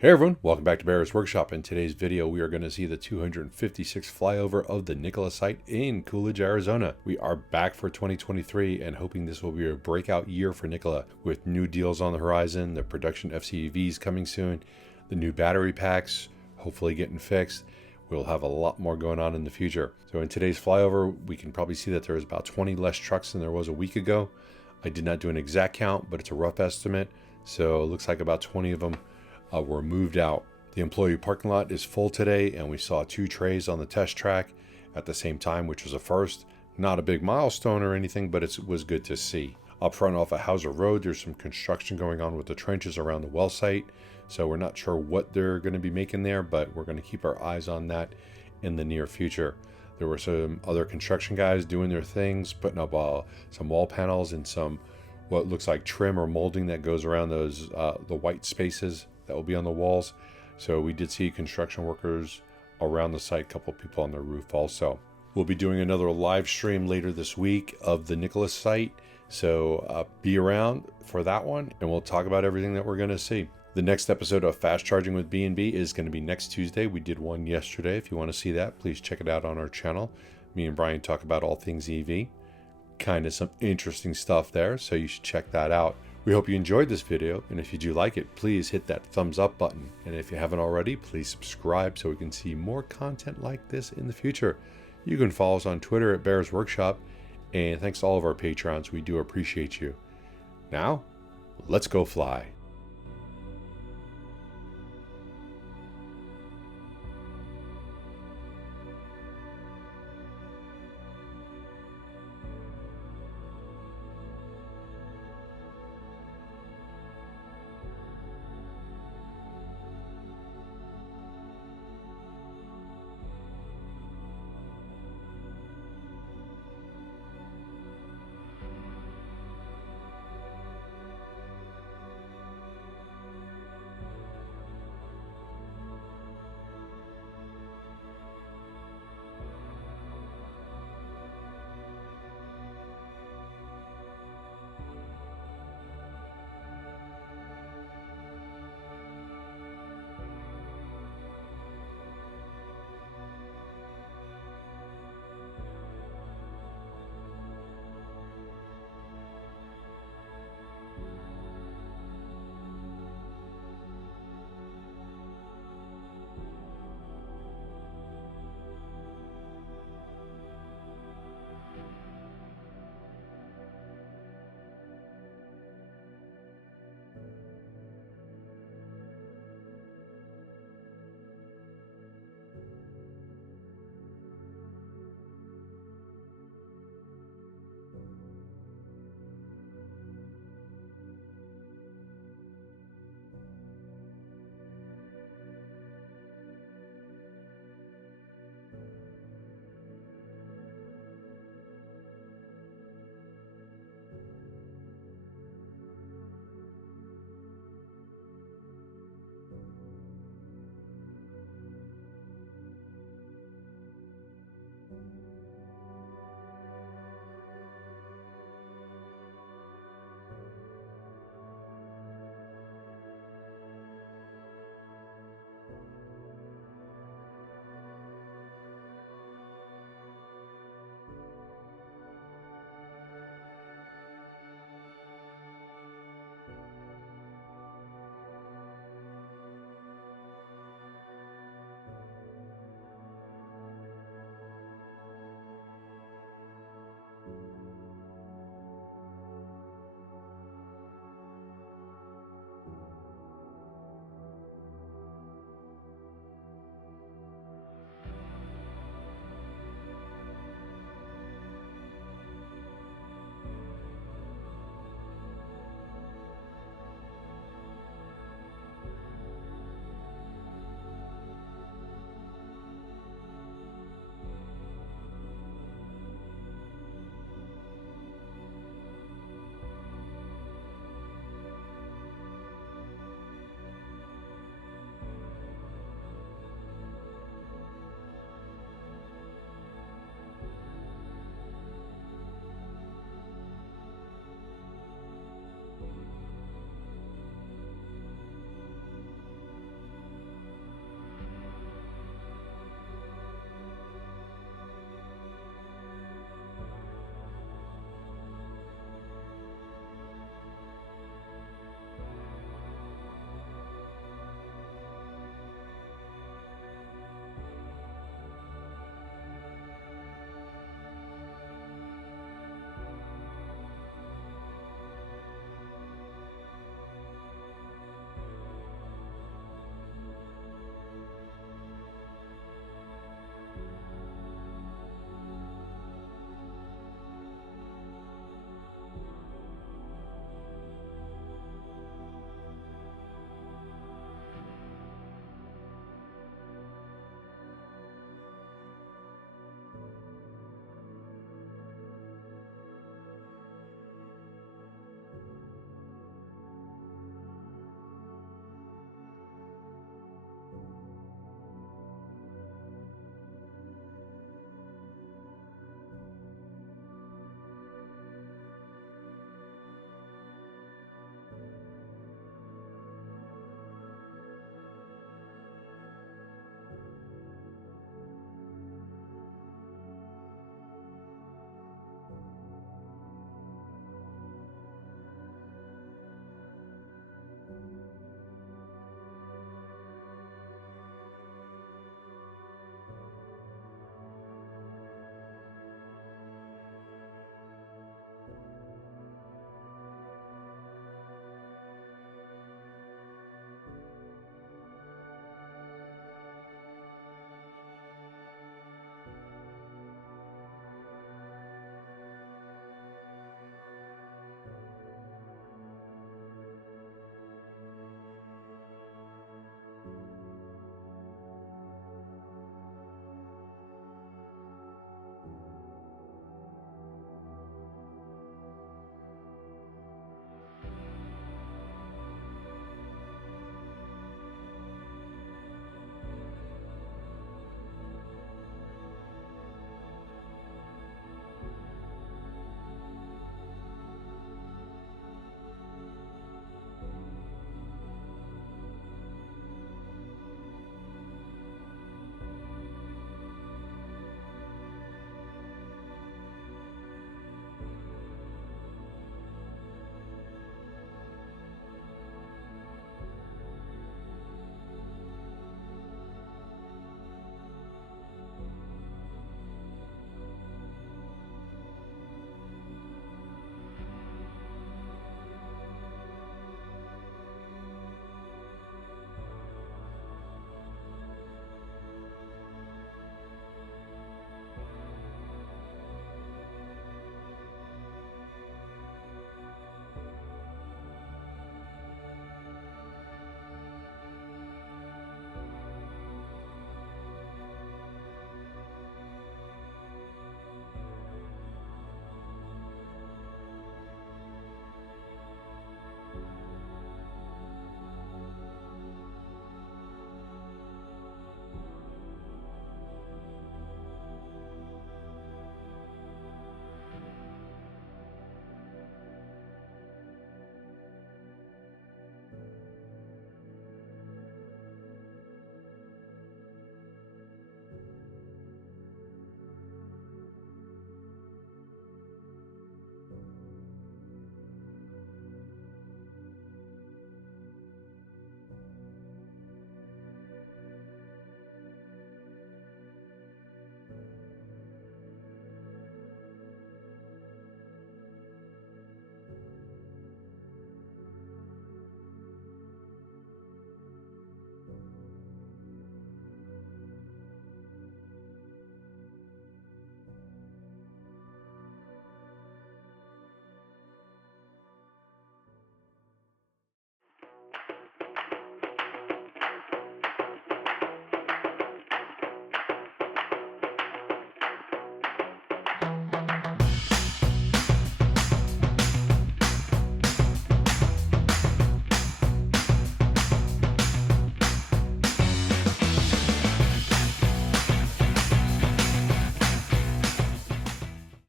Hey everyone, welcome back to Bear's Workshop. In today's video, we are going to see the 256th flyover of the Nikola site in Coolidge, Arizona. We are back for 2023 and hoping this will be a breakout year for Nikola with new deals on the horizon, the production FCEVs coming soon, the new battery packs hopefully getting fixed. We'll have a lot more going on in the future. So in today's flyover, we can probably see that there's about 20 less trucks than there was a week ago. I did not do an exact count, but it's a rough estimate. So it looks like about 20 of them were moved out. The employee parking lot is full today, and we saw 2 trays on the test track at the same time, which was a first. Not a big milestone or anything, but it was good to see. Up front off of Hauser Road, there's some construction going on with the trenches around the well site, so we're not sure what they're going to be making there, but we're going to keep our eyes on that in the near future. There were some other construction guys doing their things, putting up some wall panels and some what looks like trim or molding that goes around those the white spaces that will be on the walls. So we did see construction workers around the site, a couple of people on the roof also. We'll be doing another live stream later this week of the Nikola site, so be around for that one and we'll talk about everything that we're going to see. The next episode of Fast Charging with B&B is going to be next Tuesday. We did one yesterday. If you want to see that, please check it out on our channel. Me and Brian talk about all things EV. Kind of some interesting stuff there, so you should check that out. We hope you enjoyed this video, and if you do like it, please hit that thumbs up button. And if you haven't already, please subscribe so we can see more content like this in the future. You can follow us on Twitter at Bear's Workshop, and thanks to all of our patrons. We do appreciate you. Now, let's go fly.